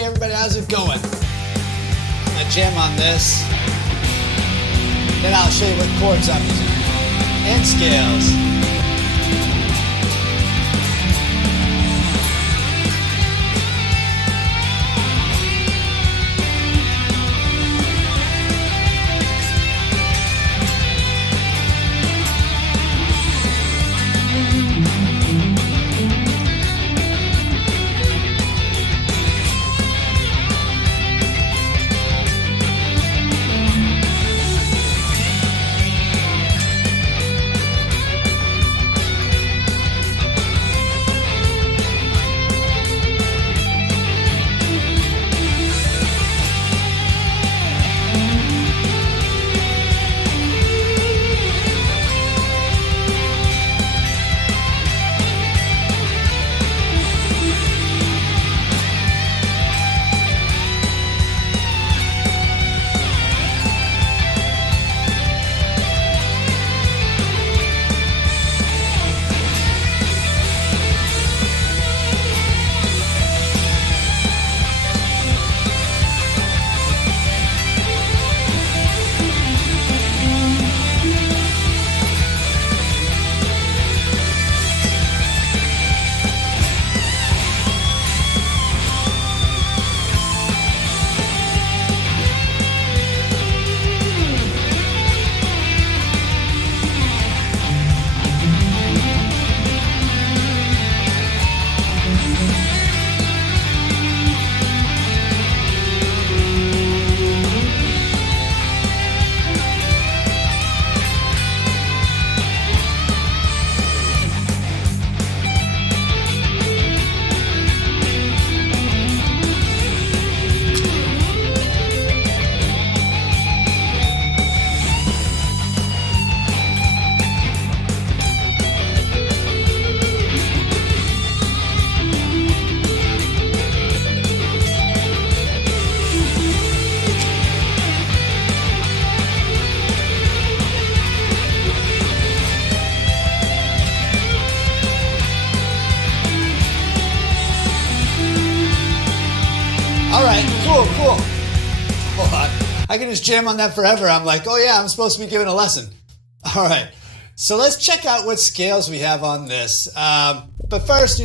Hey everybody, how's it going? I'm gonna jam on this. Then I'll show you what chords I'm using and scales. All right, cool. Hold on. I can just jam on that forever. I'm like, oh yeah, I'm supposed to be giving a lesson. All right, so let's check out what scales we have on this. But first,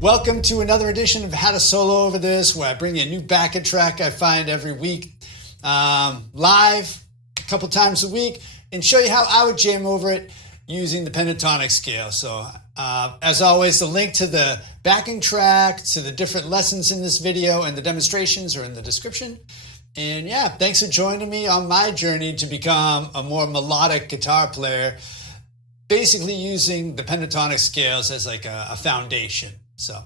welcome to another edition of How to Solo Over This, where I bring you a new backing track I find every week, live a couple times a week, and show you how I would jam over it using the pentatonic scale. So as always, the link to the backing track, to the different lessons in this video and the demonstrations are in the description. And yeah, thanks for joining me on my journey to become a more melodic guitar player, basically using the pentatonic scales as like a foundation. So,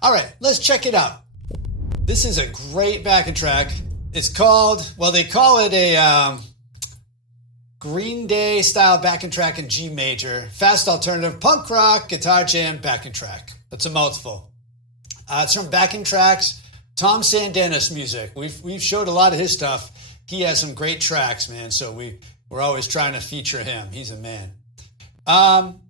all right, let's check it out. This is a great backing track. It's called, well, they call it a Green Day style backing track in G major, fast alternative punk rock guitar jam backing track. That's a mouthful. It's from Backing Tracks, Tom Sandenis music. We've showed a lot of his stuff. He has some great tracks, man. So we're always trying to feature him. He's a man. And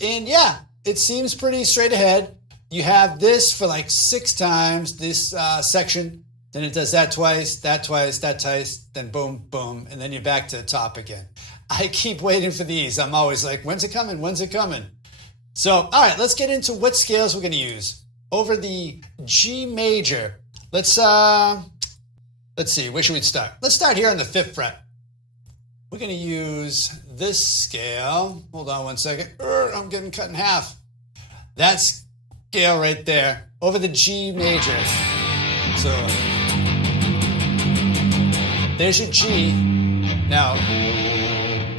yeah, it seems pretty straight ahead. You have this for like 6 times, this section. Then it does that twice, that twice, that twice, then boom, boom, and then you're back to the top again. I keep waiting for these. I'm always like, when's it coming? When's it coming? So, all right, let's get into what scales we're going to use. Over the G major, let's see, where should we start? Let's start here on the 5th fret. We're going to use this scale. Hold on one second. I'm getting cut in half. That scale right there, over the G major. So there's your G. Now,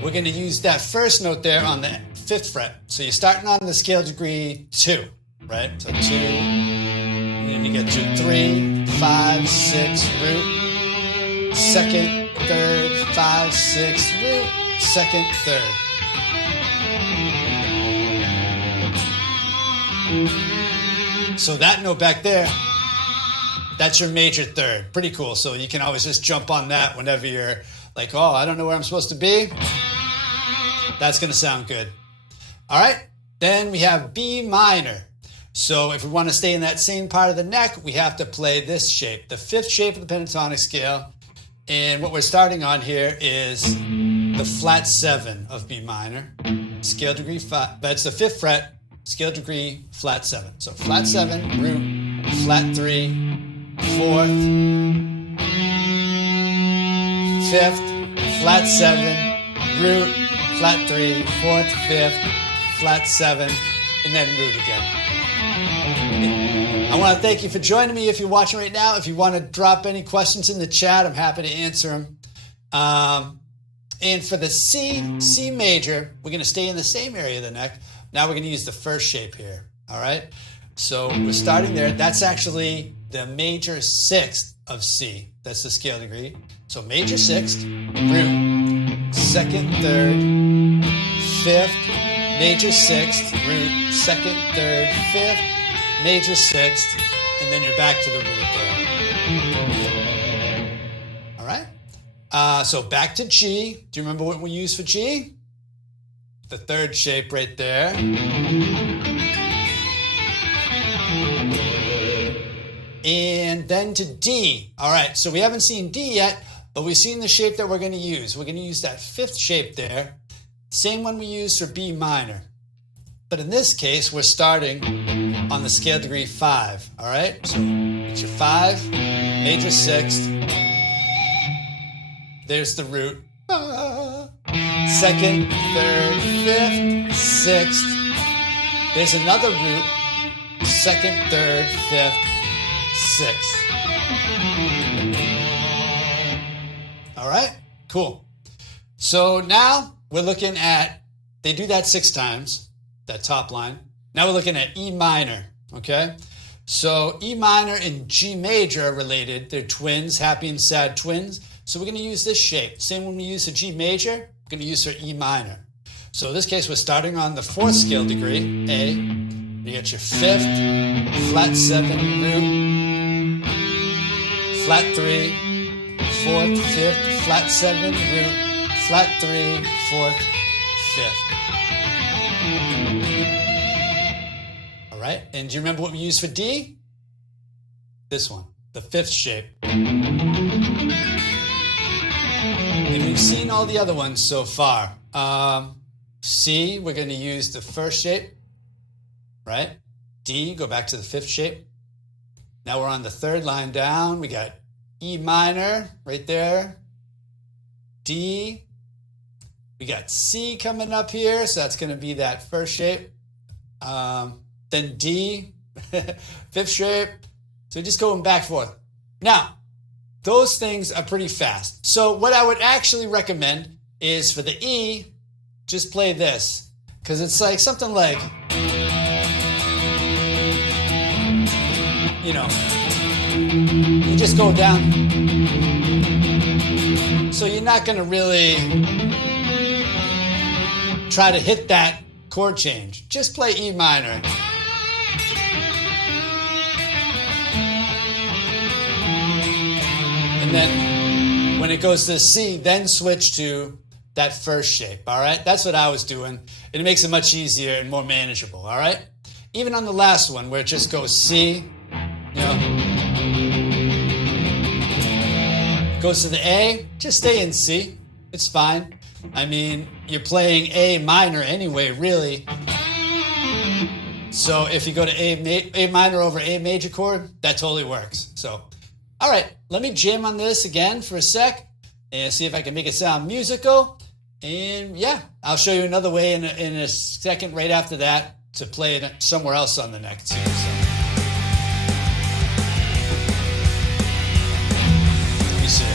we're going to use that first note there on the 5th fret. So you're starting on the scale degree 2, right? So 2, and then you get your 3, 5, 6, root, 2nd, 3rd, 5, 6, root, 2nd, 3rd. So that note back there, that's your major 3rd. Pretty cool. So you can always just jump on that whenever you're like, oh, I don't know where I'm supposed to be. That's going to sound good. All right. Then we have B minor. So if we want to stay in that same part of the neck, we have to play this shape, the fifth shape of the pentatonic scale. And what we're starting on here is the flat 7 of B minor, scale degree 5, that's the 5th fret, scale degree, flat 7. So flat 7, root, flat 3, 4th, 5th, flat 7, root, flat 3, 4th, 5th, flat 7, and then root again. I want to thank you for joining me if you're watching right now. If you want to drop any questions in the chat, I'm happy to answer them. And for the C major, we're going to stay in the same area of the neck. Now we're going to use the first shape here. All right? So we're starting there. That's actually the major 6th of C. That's the scale degree. So major 6th, root, 2nd, 3rd, 5th, major 6th, root, 2nd, 3rd, 5th, major 6th, and then you're back to the root there. All right? So back to G. Do you remember what we used for G? The 3rd shape right there. And then to D. All right, so we haven't seen D yet, but we've seen the shape that we're going to use. We're going to use that 5th shape there. Same one we used for B minor. But in this case, we're starting on the scale degree 5. All right? So it's your 5, major 6th. There's the root. 2nd, 3rd, 5th, 6th. There's another root. 2nd, 3rd, 5th, 6th. All right? Cool. So now we're looking at, they do that 6 times, that top line. Now we're looking at E minor, okay? So E minor and G major are related. They're twins, happy and sad twins. So we're going to use this shape. Same one we use for G major, we're going to use for E minor. So in this case, we're starting on the 4th scale degree, A. You get your 5th, flat 7, root, flat 3, 4th, 5th, flat 7, root, flat 3, 4th, 5th. All right, and do you remember what we used for D? This one, the 5th shape. And we've seen all the other ones so far. C, we're going to use the 1st shape, right? D, go back to the 5th shape. Now we're on the 3rd line down. We got E minor right there. D. We got C coming up here, so that's going to be that 1st shape. Then D, 5th shape. So just going back and forth. Now, those things are pretty fast. So what I would actually recommend is for the E, just play this. Because it's like something like, you know, you just go down. So you're not going to really try to hit that chord change. Just play E minor. And then when it goes to C, then switch to that 1st shape, all right? That's what I was doing. And it makes it much easier and more manageable, all right? Even on the last one where it just goes C, you know, goes to the A, just stay in C. It's fine. I mean, you're playing A minor anyway, really. So if you go to A minor over A major chord, that totally works. So, all right, let me jam on this again for a sec and see if I can make it sound musical. And yeah, I'll show you another way in a second right after that to play it somewhere else on the neck too. So. Let me see.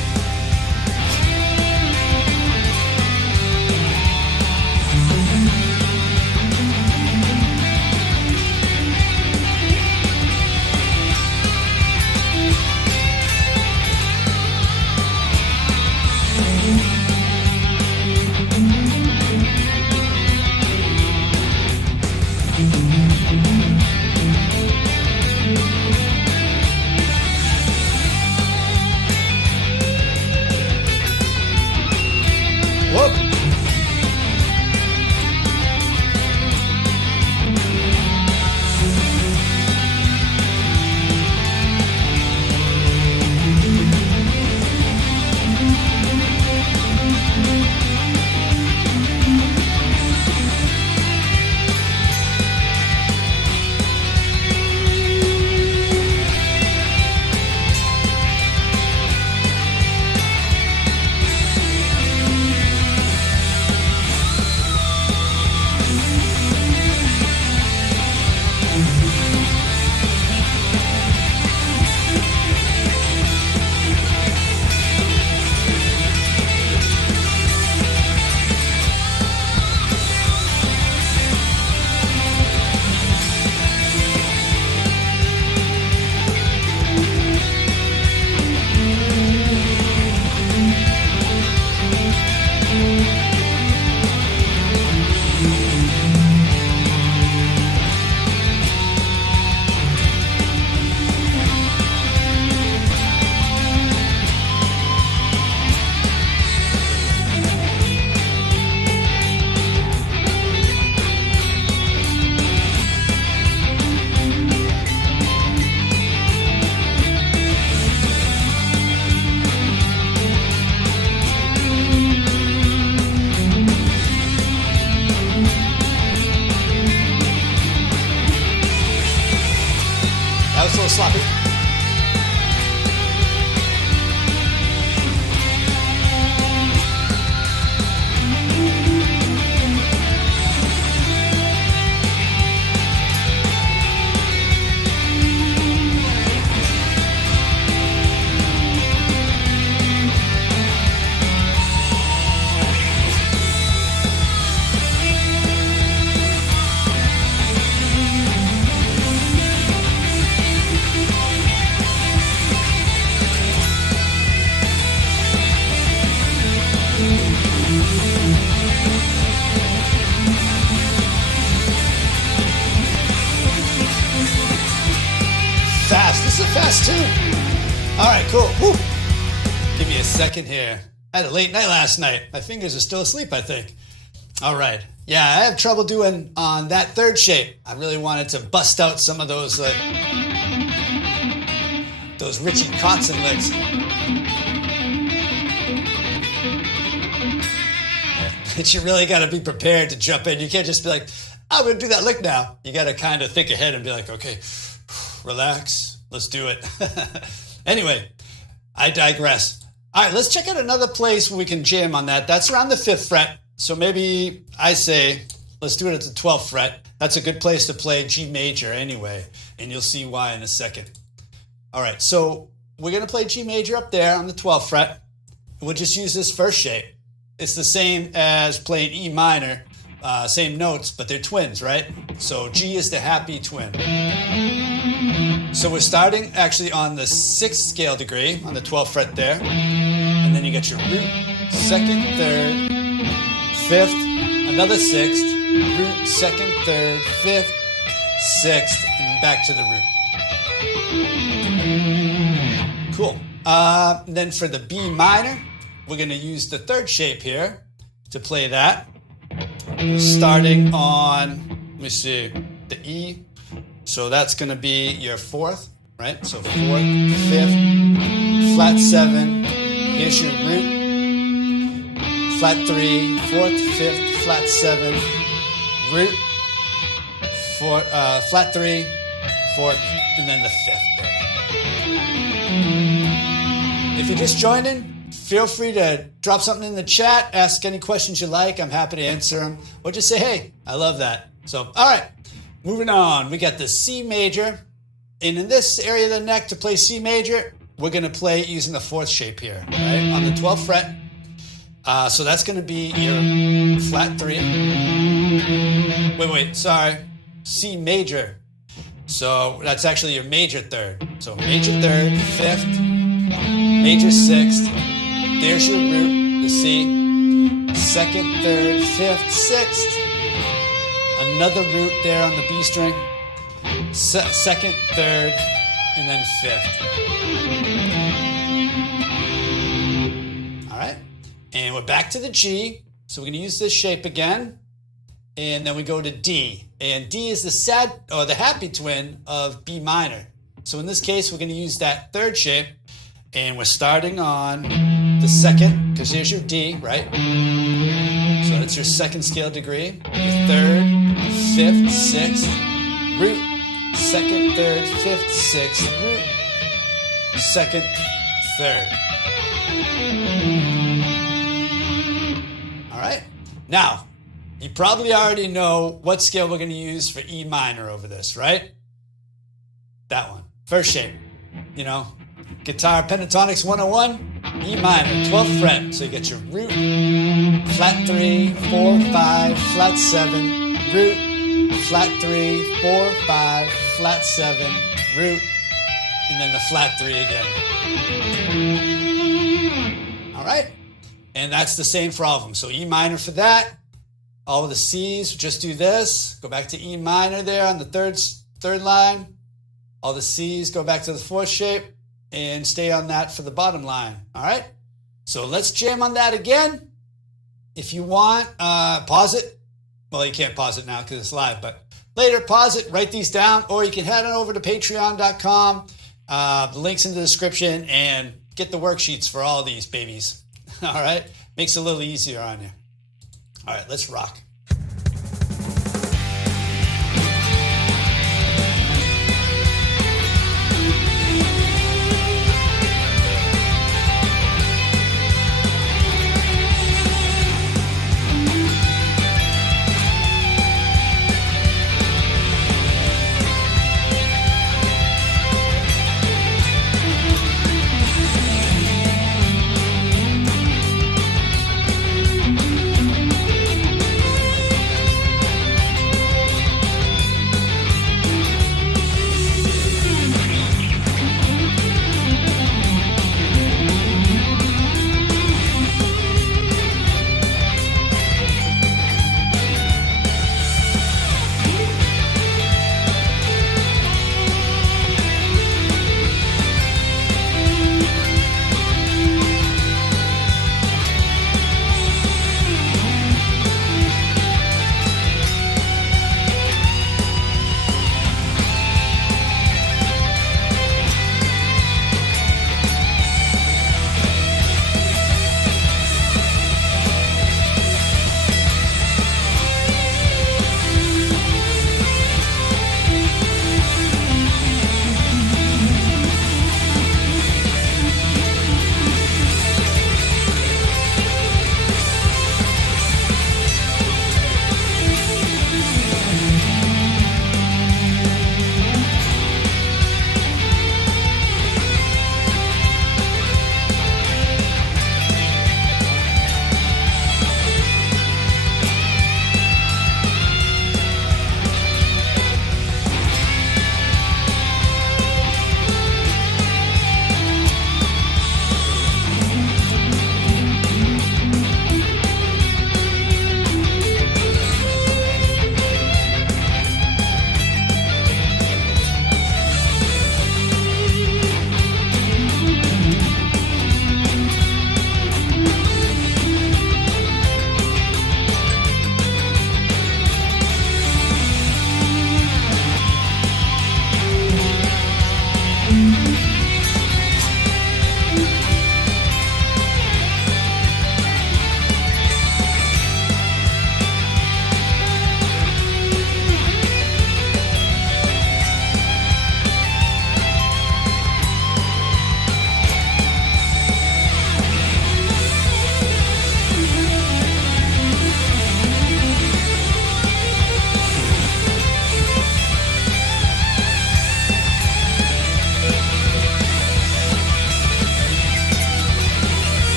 sloppy. Fast. This is a fast tune. All right, cool. Woo. Give me a second here. I had a late night last night. My fingers are still asleep, I think. All right. Yeah, I have trouble doing on that third shape. I really wanted to bust out some of those Richie Kotzen licks. But you really got to be prepared to jump in. You can't just be like, I'm going to do that lick now. You got to kind of think ahead and be like, okay, relax, let's do it. Anyway, I digress. All right, let's check out another place where we can jam on that. That's around the 5th fret. So maybe I say, let's do it at the 12th fret. That's a good place to play G major anyway, and you'll see why in a second. All right, so we're going to play G major up there on the 12th fret. We'll just use this first shape. It's the same as playing E minor, same notes, but they're twins, right? So G is the happy twin. So we're starting actually on the 6th scale degree, on the 12th fret there. And then you got your root, 2nd, 3rd, 5th, another 6th, root, 2nd, 3rd, 5th, 6th, and back to the root. Cool. Then for the B minor, we're going to use the 3rd shape here to play that. We're starting on, let me see, the E. So that's going to be your 4th, right? So 4th, 5th, flat 7. Here's your root. Flat 3, 4th, 5th, flat 7, root, flat 3, 4th, and then the 5th. If you're just joining, feel free to drop something in the chat, ask any questions you like. I'm happy to answer them. Or just say, hey, I love that. So, all right, moving on. We got the C major. And in this area of the neck to play C major, we're going to play using the 4th shape here, right? On the 12th fret. So that's going to be your flat 3. Wait, sorry. C major. So that's actually your major 3rd. So major 3rd, 5th, major 6th. There's your root, the C. 2nd, 3rd, 5th, 6th. Another root there on the B string. 2nd, 3rd, and then 5th. All right. And we're back to the G. So we're going to use this shape again. And then we go to D. And D is the happy twin of B minor. So in this case, we're going to use that 3rd shape. And we're starting on the 2nd, because here's your D, right? So that's your 2nd scale degree. Your 3rd, 5th, 6th, root. 2nd, 3rd, 5th, 6th, root. 2nd, 3rd. All right. Now, you probably already know what scale we're going to use for E minor over this, right? That one. First shape. You know, guitar pentatonics 101, E minor, 12th fret. So you get your root, flat 3, 4, 5, flat 7, root, flat 3, 4, 5, flat 7, root, and then the flat 3 again. All right. And that's the same for all of them. So E minor for that. All of the C's, just do this. Go back to E minor there on the third line. All the C's, go back to the 4th shape and stay on that for the bottom line. All right? So let's jam on that again. If you want, pause it. Well, you can't pause it now because it's live, but later, pause it, write these down, or you can head on over to patreon.com. The link's in the description, and get the worksheets for all these babies. All right? Makes it a little easier on you. All right, let's rock.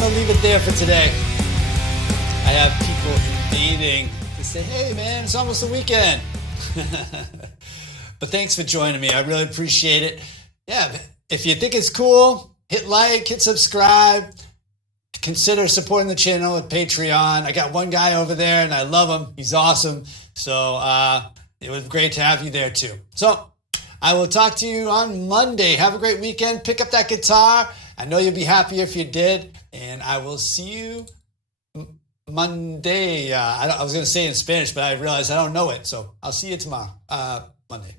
going to leave it there for today. I have people waiting to say, hey, man, it's almost the weekend. But thanks for joining me. I really appreciate it. Yeah, if you think it's cool, hit like, hit subscribe. Consider supporting the channel with Patreon. I got one guy over there, and I love him. He's awesome. So it was great to have you there, too. So I will talk to you on Monday. Have a great weekend. Pick up that guitar. I know you'll be happy if you did. And I will see you Monday. I was going to say in Spanish, but I realized I don't know it. So I'll see you tomorrow, Monday.